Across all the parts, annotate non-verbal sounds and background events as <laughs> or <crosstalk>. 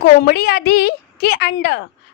कोंबडी आधी की अंड?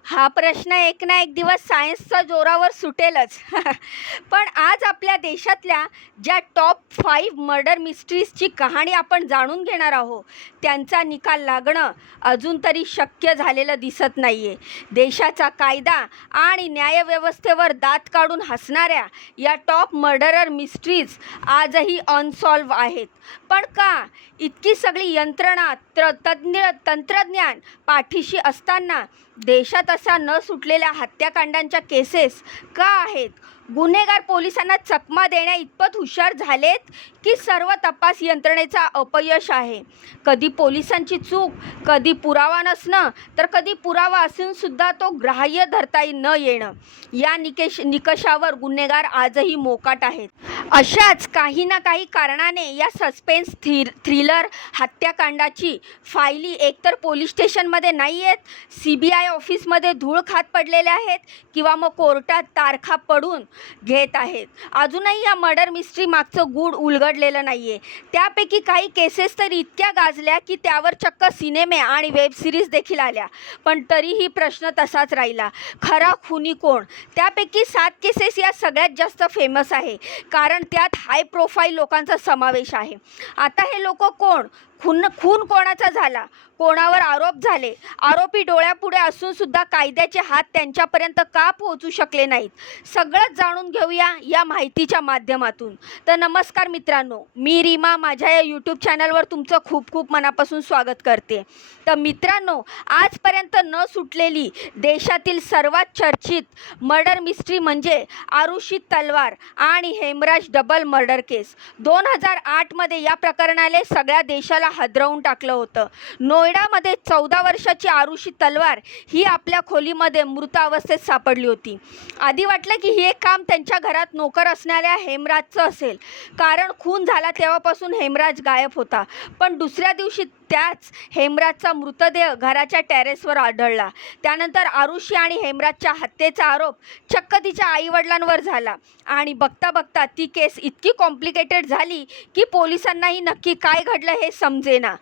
हा प्रश्न एक ना एक दिवस सायन्सच्या जोरावर सुटेलच. <laughs> पण आज आपल्या देशातल्या ज्या टॉप फाईव्ह मर्डर मिस्ट्रीजची कहाणी आपण जाणून घेणार आहोत त्यांचा निकाल लागणं अजून तरी शक्य झालेलं दिसत नाही आहे देशाचा कायदा आणि न्यायव्यवस्थेवर दात काढून हसणाऱ्या या टॉप मर्डरर मिस्ट्रीज आजही अनसॉल्व आहेत. पण का इतकी सगळी यंत्रणा त्र तज्ञ तंत्रज्ञान पाठीशी असताना देशात अशा न सुटलेल्या हत्याकांडांच्या केसेस का आहेत? गुन्हेगार पोलिसांना चकमा देण्या इतपत हुशार झालेत की सर्व तपास यंत्रणेचा अपयश आहे. कधी पोलिसांची चूक कधी पुरावा नसणं तर कधी पुरावा असूनसुद्धा तो ग्राह्य धरता न येणं. या निकेश निकषावर गुन्हेगार आजही मोकाट आहेत. अशाच काही ना काही कारणाने या सस्पेन्स थ्री थ्रिलर हत्याकांडाची फायली एकतर पोलीस स्टेशनमध्ये नाही आहेत सी बी आय ऑफिसमध्ये धूळ खात पडलेल्या आहेत किंवा मग कोर्टात तारखा पडून घेत आहेत. अजूनही या मर्डर मिस्ट्री मागचं गूढ उलगडलेलं नाही आहे त्यापैकी काही केसेस तर इतक्या गाजल्या की त्यावर चक्क सिनेमे आणि वेब सिरीज देखील आल्या. पण तरीही प्रश्न तसाच राहिला. खरा खुनी कोण? त्यापैकी सात केसेस या सगळ्यात जास्त फेमस आहे. कारण त्यात हाय प्रोफाईल लोकांचा समावेश आहे. आता हे लोक कोण? खून खून कोणाचा झाला? कोणावर आरोप झाले? आरोपी डोळ्यापुढे असून सुद्धा कायद्याचे हात त्यांच्यापर्यंत का पोहोचू शकले नाहीत? सगळंच जाणून घेऊया या माहितीच्या माध्यमातून. तर नमस्कार मित्रांनो मी रीमा. माझ्या या यूट्यूब चॅनलवर तुमचं खूप खूप मनापासून स्वागत करते. तर मित्रांनो आजपर्यंत न सुटलेली देशातील सर्वात चर्चित मर्डर मिस्ट्री म्हणजे आरुषी तलवार आणि हेमराज डबल मर्डर केस. दोन हजार आठमध्ये या प्रकरणाने सगळ्या देशाला हदरवून टाकलं होतं. नोएडामध्ये चौदा वर्षाची आरुषी तलवार ही आपल्या खोलीमध्ये मृत अवस्थेत सापडली होती. आधी वाटलं की हे काम त्यांच्या घरात नोकर असणाऱ्या हेमराजचं असेल. कारण खून झाला तेव्हापासून हेमराज गायब होता. पण दुसऱ्या दिवशी त्याच हेमराजचा मृतदेह घराच्या टेरेसवर आढळला. त्यानंतर आरुषी आणि हेमराजच्या हत्येचा आरोप चक्क तिच्या आईवडिलांवर झाला. आणि बघता बघता ती केस इतकी कॉम्प्लिकेटेड झाली की पोलिसांनाही नक्की काय घडलं हे समजेना.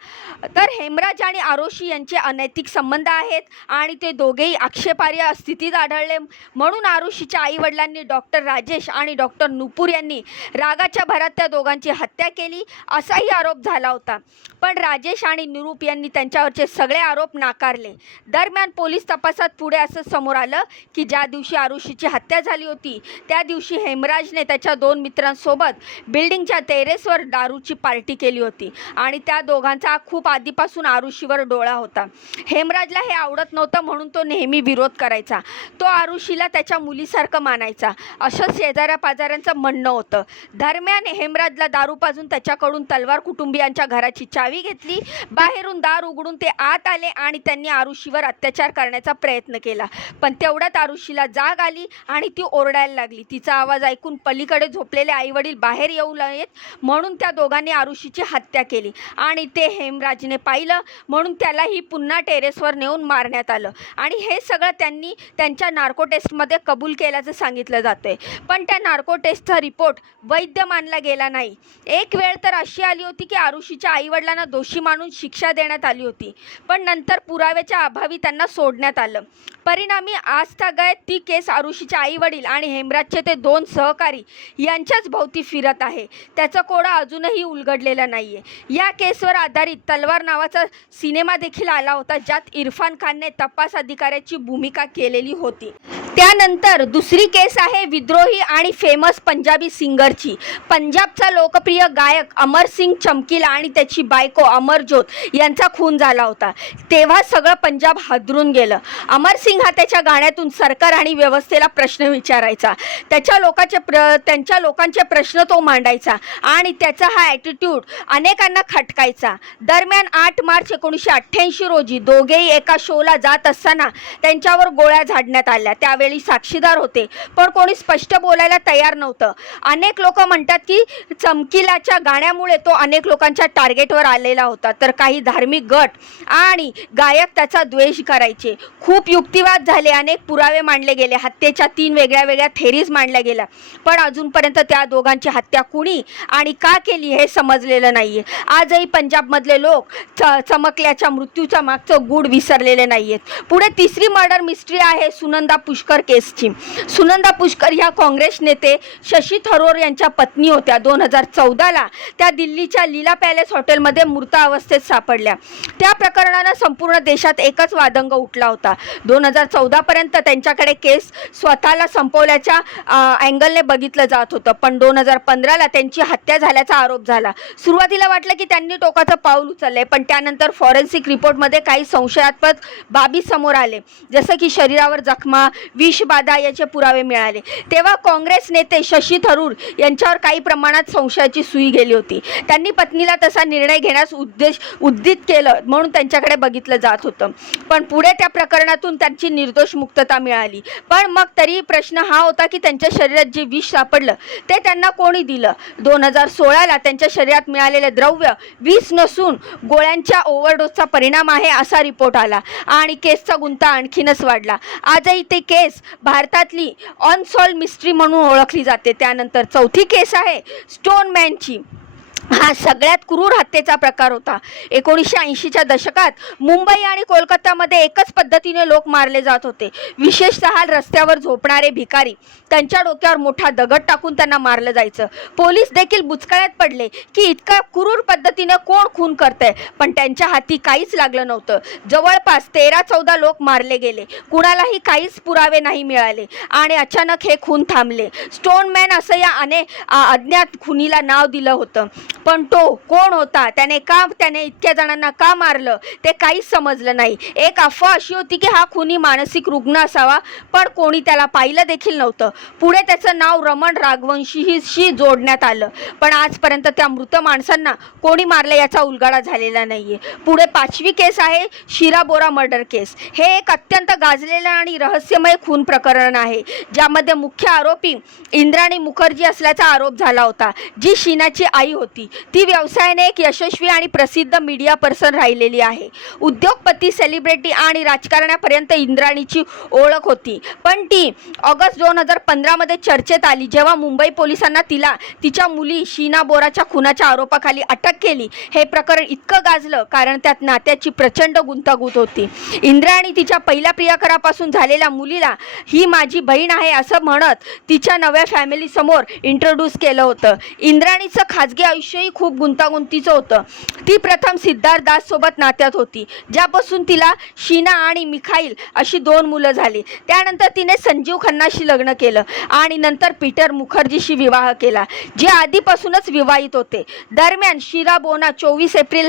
तर हेमराज आणि आरोशी यांचे अनैतिक संबंध आहेत आणि ते दोघेही आक्षेपार्ह स्थितीत आढळले. म्हणून आरुषीच्या आईवडिलांनी डॉक्टर राजेश आणि डॉक्टर नुपूर यांनी रागाच्या भरात त्या दोघांची हत्या केली असाही आरोप झाला होता. पण राजेश आणि आणि निरूप यांनी त्यांच्यावरचे सगळे आरोप नाकारले. दरम्यान पोलीस तपासात पुढे असं समोर आलं की ज्या दिवशी आरुषीची हत्या झाली होती त्या दिवशी हेमराजने त्याच्या दोन मित्रांसोबत बिल्डिंगच्या टेरेसवर दारूची पार्टी केली होती आणि त्या दोघांचा खूप आधीपासून आरुषीवर डोळा होता. हेमराजला हे आवडत नव्हतं म्हणून तो नेहमी विरोध करायचा. तो आरुषीला त्याच्या मुलीसारखं मानायचा. असं शेजाऱ्या पाजाऱ्यांचं म्हणणं होतं. दरम्यान हेमराजला दारू पाजून त्याच्याकडून तलवार कुटुंबियांच्या घराची चावी घेतली बाहेरून दार उघडून ते आत आले आणि त्यांनी आरुषीवर अत्याचार करण्याचा प्रयत्न केला. पण तेवढ्यात आरुषीला जाग आली आणि ती ओरडायला लागली. तिचा आवाज ऐकून पलीकडे झोपलेले आईवडील बाहेर येऊ नयेत म्हणून त्या दोघांनी आरुषीची हत्या केली आणि ते हेमराजने पाहिलं म्हणून त्यालाही पुन्हा टेरेसवर नेऊन मारण्यात आलं. आणि हे सगळं त्यांनी त्यांच्या नार्को टेस्टमध्ये कबूल केल्याचं सांगितलं जातं आहे पण त्या नार्को टेस्टचा रिपोर्ट वैद्य मानला गेला नाही. एक वेळ तर अशी आली होती की आरुषीच्या आईवडिलांना दोषी मानून शिक्षा देण्यात आली होती. पण नंतर पुराव्याच्या अभावी त्यांना सोडण्यात आलं. परिणामी आज तागायत ती केस आरुषीचे आईवडील आणि हेमराजचे ते दोन सहकारी यांच्याच भोवती फिरत आहे. त्याचा कोडा अजूनही उलगडलेला नाही आहे या केसवर आधारित तलवार नावाचा सिनेमा देखील आला होता ज्यात इरफान खानने तपास अधिकाऱ्याची भूमिका केलेली होती. त्यानंतर दुसरी केस आहे विद्रोही आणि फेमस पंजाबी सिंगरची. पंजाबचा लोकप्रिय गायक अमर सिंग चमकीला आणि त्याची बायको अमरज्योत यांचा खून झाला होता. तेव्हा सगळं पंजाब हादरून गेलं. अमर सिंग हा त्याच्या गाण्यातून सरकार आणि व्यवस्थेला प्रश्न विचारायचा. त्याच्या लोकांचे प्र त्यांच्या लोकांचे प्रश्न तो मांडायचा आणि त्याचा हा ॲटिट्यूड अनेकांना खटकायचा. दरम्यान आठ मार्च एकोणीसशे अठ्ठ्याऐंशी रोजी दोघेही एका शोला जात असताना त्यांच्यावर गोळ्या झाडण्यात आल्या. त्यावेळी साक्षीदार होते. पण कोणी स्पष्ट बोलायला तयार नव्हतं. अनेक लोक म्हणतात की चमकिलाच्या गाण्यामुळे तो अनेक लोकांच्या टार्गेटवर आलेला होता. तर काही धार्मिक गट आणि गायक त्याचा द्वेष करायचे. खूप युक्तिवाद झाले अनेक पुरावे मांडले गेले. हत्येच्या तीन वेगळ्या वेगळ्या थेरीज मांडल्या गेल्या. पण अजूनपर्यंत त्या दोघांची हत्या कुणी आणि का केली हे समजलेलं नाहीये. आजही पंजाबमधले लोक च चमकल्याच्या मृत्यूच्या मागचं गूढ विसरलेले नाहीयेत. पुढे तिसरी मर्डर मिस्ट्री आहे सुनंदा पुष्कर केसची. सुनंदा पुष्कर ह्या काँग्रेस नेते शशी थरोर यांच्या पत्नी होत्या. दोन हजार चौदाला त्या दिल्लीच्या लीला पॅलेस हॉटेलमध्ये मृत अवस्थेत सापडल्या. त्या प्रकरणानं संपूर्ण देशात एकच वादंग उठला होता. दोन हजार चौदापर्यंत त्यांच्याकडे केस स्वतःला संपवल्याच्या अँगलने बघितलं जात होतं. पण दोन हजार पंधराला त्यांची हत्या झाल्याचा आरोप झाला. सुरुवातीला वाटलं की त्यांनी टोकाचं पाऊल उचललंय पण त्यानंतर फॉरेन्सिक रिपोर्टमध्ये काही संशयास्पद बाबी समोर आले. जसं की शरीरावर जखमा विषबाधा याचे पुरावे मिळाले. तेव्हा काँग्रेस नेते शशी थरूर यांच्यावर काही प्रमाणात संशयाची सुई गेली होती. त्यांनी पत्नीला तसा निर्णय घेण्यास उद्देश उद्दित केलं म्हणून त्यांच्याकडे बघितलं जात होतं. पण पुढे त्या प्रकरणातून त्यांची निर्दोष मुक्तता मिळाली. पण मग तरी प्रश्न हा होता की त्यांच्या शरीरात जे विष सापडलं ते त्यांना कोणी दिलं? दोन हजार सोळाला त्यांच्या शरीरात मिळालेले द्रव्य विष नसून गोळ्यांच्या ओव्हरडोसचा परिणाम आहे असा रिपोर्ट आला. आणि केसचा गुंता आणखीनच वाढला. आजही ते केस भारतातली अनसॉल्व मिस्ट्री म्हणून ओळखली जाते. त्यानंतर चौथी केस आहे स्टोन मॅनची हा सगळ्यात क्रूर हत्येचा प्रकार होता. एकोणीसशे ऐंशीच्या दशकात मुंबई आणि कोलकात्यामध्ये एकच पद्धतीने लोक मारले जात होते. विशेषतः रस्त्यावर झोपणारे भिकारी. त्यांच्या डोक्यावर मोठा दगड टाकून त्यांना मारलं जायचं. पोलीस देखील बुचकळ्यात पडले की इतका क्रूर पद्धतीने कोण खून करतंय. पण त्यांच्या हाती काहीच लागलं नव्हतं. जवळपास तेरा चौदा लोक मारले गेले. कुणालाही काहीच पुरावे नाही मिळाले. आणि अचानक हे खून थांबले. स्टोन मॅन असं या अने अज्ञात खुनीला नाव दिलं होतं. पण तो कोण होता? त्याने का त्याने इतक्या जणांना का मारलं? ते काहीच समजलं नाही. एक अफवा अशी होती की हा खुनी मानसिक रुग्ण असावा पण कोणी त्याला पाहिलं देखील नव्हतं. पुढे त्याचं नाव रमण राघवंशीशी जोडण्यात आलं. पण आजपर्यंत त्या मृत माणसांना कोणी मारलं याचा उलगाडा झालेला नाही आहे पुढे पाचवी केस आहे शिरा बोरा मर्डर केस. हे एक अत्यंत गाजलेलं आणि रहस्यमय खून प्रकरण आहे ज्यामध्ये मुख्य आरोपी इंद्राणी मुखर्जी असल्याचा आरोप झाला होता जी शीनाची आई होती. ती व्यवसायाने एक यशस्वी आणि प्रसिद्ध मीडिया पर्सन राहिलेली आहे. उद्योगपती सेलिब्रिटी आणि राजकारण्यापर्यंत इंद्राणीची ओळख होती. पण ती ऑगस्ट दोन हजार पंधरामध्ये चर्चेत आली जेव्हा मुंबई पोलिसांना तिला तिच्या मुली शीना बोराच्या खुनाच्या आरोपाखाली अटक केली. हे प्रकरण इतकं गाजलं कारण त्यात नात्याची प्रचंड गुंतागुंत होती. इंद्राणी तिच्या पहिल्या प्रियकरापासून झालेल्या मुलीला ही माझी बहीण आहे असं म्हणत तिच्या नव्या फॅमिलीसमोर इंट्रोड्यूस केलं होतं. इंद्राणीचं खाजगी आयुष्य आयुष्यही खूप गुंतागुंतीचं होतं. ती प्रथम सिद्धार्थ दास सोबत नात्यात होती. ज्यापासून तिला शीना आणि मिखाईल अशी दोन मुलं झाली. त्यानंतर तिने संजीव खन्नाशी लग्न केलं आणि नंतर पीटर मुखर्जीशी विवाह केला जे आधीपासूनच विवाहित होते. दरम्यान शिरा बोना चोवीस एप्रिल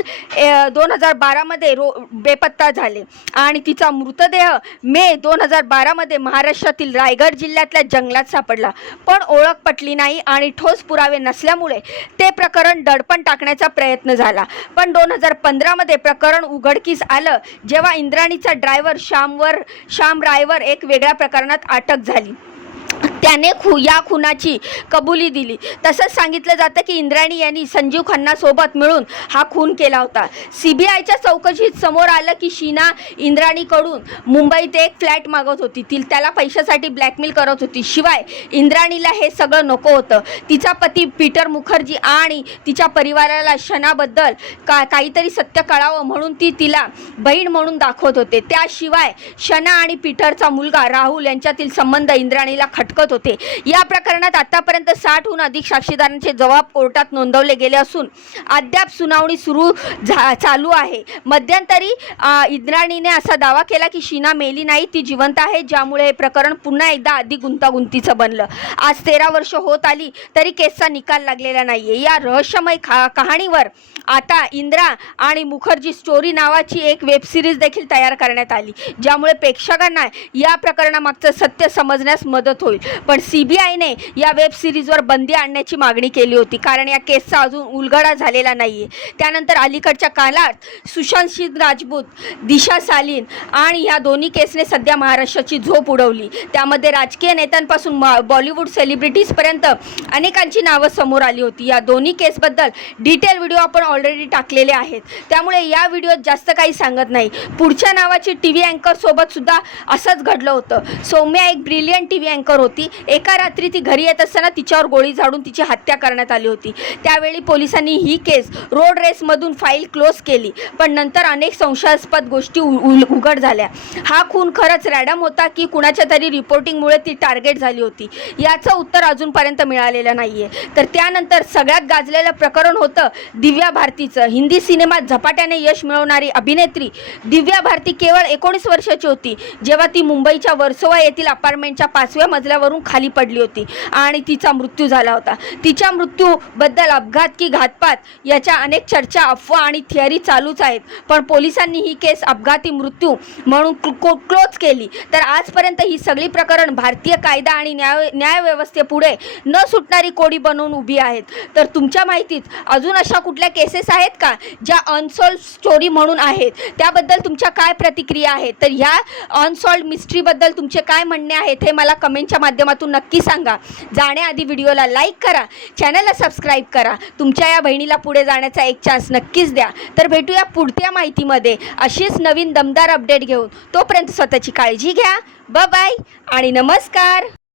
दोन हजार बारामध्ये रो बेपत्ता झाले आणि तिचा मृतदेह मे दोन हजार बारामध्ये महाराष्ट्रातील रायगड जिल्ह्यातल्या जंगलात सापडला. पण ओळख पटली नाही आणि ठोस पुरावे नसल्यामुळे ते प्रकरण दडपण टाकण्याचा प्रयत्न झाला. पण दोन हजार पंधरामध्ये प्रकरण उघडकीस आलं जेव्हा इंद्राणीचा ड्रायव्हर श्यामवर श्याम रायवर एक वेगळ्या प्रकरणात अटक झाली. त्याने खु या खुनाची कबुली दिली. तसंच सांगितलं जातं की इंद्राणी यांनी संजीव खन्नासोबत मिळून हा खून केला होता. सी बी आयच्या चौकशीत समोर आलं की शीना इंद्राणीकडून मुंबईत एक फ्लॅट मागत होती. ती त्याला पैशासाठी ब्लॅकमेल करत होती. शिवाय इंद्राणीला हे सगळं नको होतं. तिचा पती पीटर मुखर्जी आणि तिच्या परिवाराला क्षणाबद्दल का काहीतरी सत्य कळावं म्हणून ती तिला बहीण म्हणून दाखवत होते. त्याशिवाय शना आणि पीटरचा मुलगा राहुल यांच्यातील संबंध इंद्राणीला खटकत होते. या प्रकरणात आतापर्यंत साठहून अधिक साक्षीदारांचे जबाब कोर्टात नोंदवले गेले असून अद्याप सुनावणी सुरू झा चालू आहे. मध्यंतरी इंद्राणीने असा दावा केला की शीना मेली नाही ती जिवंत आहे ज्यामुळे हे प्रकरण पुन्हा एकदा अधिक गुंतागुंतीचं बनलं. आज तेरा वर्ष होत आली तरी केसचा निकाल लागलेला नाहीये. या रहस्यमय खा कहाणीवर आता इंद्रा आणि मुखर्जी स्टोरी नावाची एक वेब सिरीज देखील तयार करण्यात आली ज्यामुळे प्रेक्षकांना या प्रकरणामागचं सत्य समजण्यास मदत होईल. पण सी बी आयने या वेब सिरीजवर बंदी आणण्याची मागणी केली होती. कारण या केसचा अजून उलगडा झालेला नाही आहे त्यानंतर अलीकडच्या काळात सुशांत सिंग राजपूत दिशा सालीन आणि ह्या दोन्ही केसने सध्या महाराष्ट्राची झोप उडवली. त्यामध्ये राजकीय नेत्यांपासून मा- बॉलिवूड सेलिब्रिटीजपर्यंत अनेकांची नावं समोर आली होती. या दोन्ही केसबद्दल डिटेल व्हिडिओ आपण ऑलरेडी टाकलेले आहेत. त्यामुळे या व्हिडिओत जास्त काही सांगत नाही. पुढच्या नावाची टी व्ही अँकरसोबतसुद्धा असंच घडलं होतं. सौम्या एक ब्रिलियंट टी व्ही अँकर होती. एका रात्री ती घरी येत असताना तिच्यावर गोळी झाडून तिची हत्या करण्यात आली होती. त्यावेळी पोलिसांनी ही केस रोड रेसमधून फाईल क्लोज केली पण नंतर अनेक संशयास्पद गोष्टी उल- उघड झाल्या. हा खून खरंच रॅडम होता की कुणाच्या तरी रिपोर्टिंगमुळे ती टार्गेट झाली होती? याचं उत्तर अजूनपर्यंत मिळालेलं नाही आहे तर त्यानंतर सगळ्यात गाजलेलं प्रकरण होतं दिव्या भारतीचं. हिंदी सिनेमात झपाट्याने यश मिळवणारी अभिनेत्री दिव्या भारती केवळ एकोणीस वर्षाची होती. जेव्हा ती मुंबईच्या वर्सोवा येथील अपार्टमेंटच्या पाचव्या मजल्यावरून खाली पडली होती. आणि तिचा मृत्यू झाला होता. तिच्या मृत्यूबद्दल अपघात की घातपात याच्या अनेक चर्चा अफवा आणि थिअरी चालूच आहेत. पण पोलिसांनी ही केस अपघाती मृत्यू म्हणून क्लोज केली. तर आजपर्यंत ही सगळी प्रकरण भारतीय कायदा आणि न्याय न्यायव्यवस्थेपुढे न सुटणारी कोडी बनवून उभी आहेत. तर तुमच्या माहितीत अजून अशा कुठल्या केसेस आहेत का ज्या अनसॉल्व स्टोरी म्हणून आहेत? त्याबद्दल तुमच्या काय प्रतिक्रिया आहेत? तर ह्या अनसॉल्व मिस्ट्रीबद्दल तुमचे काय म्हणणे आहेत हे मला कमेंटच्या माध्यमातून नक्की सांगा. जाण्याआधी व्हिडिओला लाईक करा. चॅनलला सबस्क्राईब करा. तुमच्या या बहिणीला पुढे जाण्याचा एक चान्स नक्कीच द्या. तर भेटूया पुढच्या माहितीमध्ये. अशीच नवीन दमदार अपडेट घेऊन तोपर्यंत स्वतःची काळजी घ्या. ब बाय आणि नमस्कार.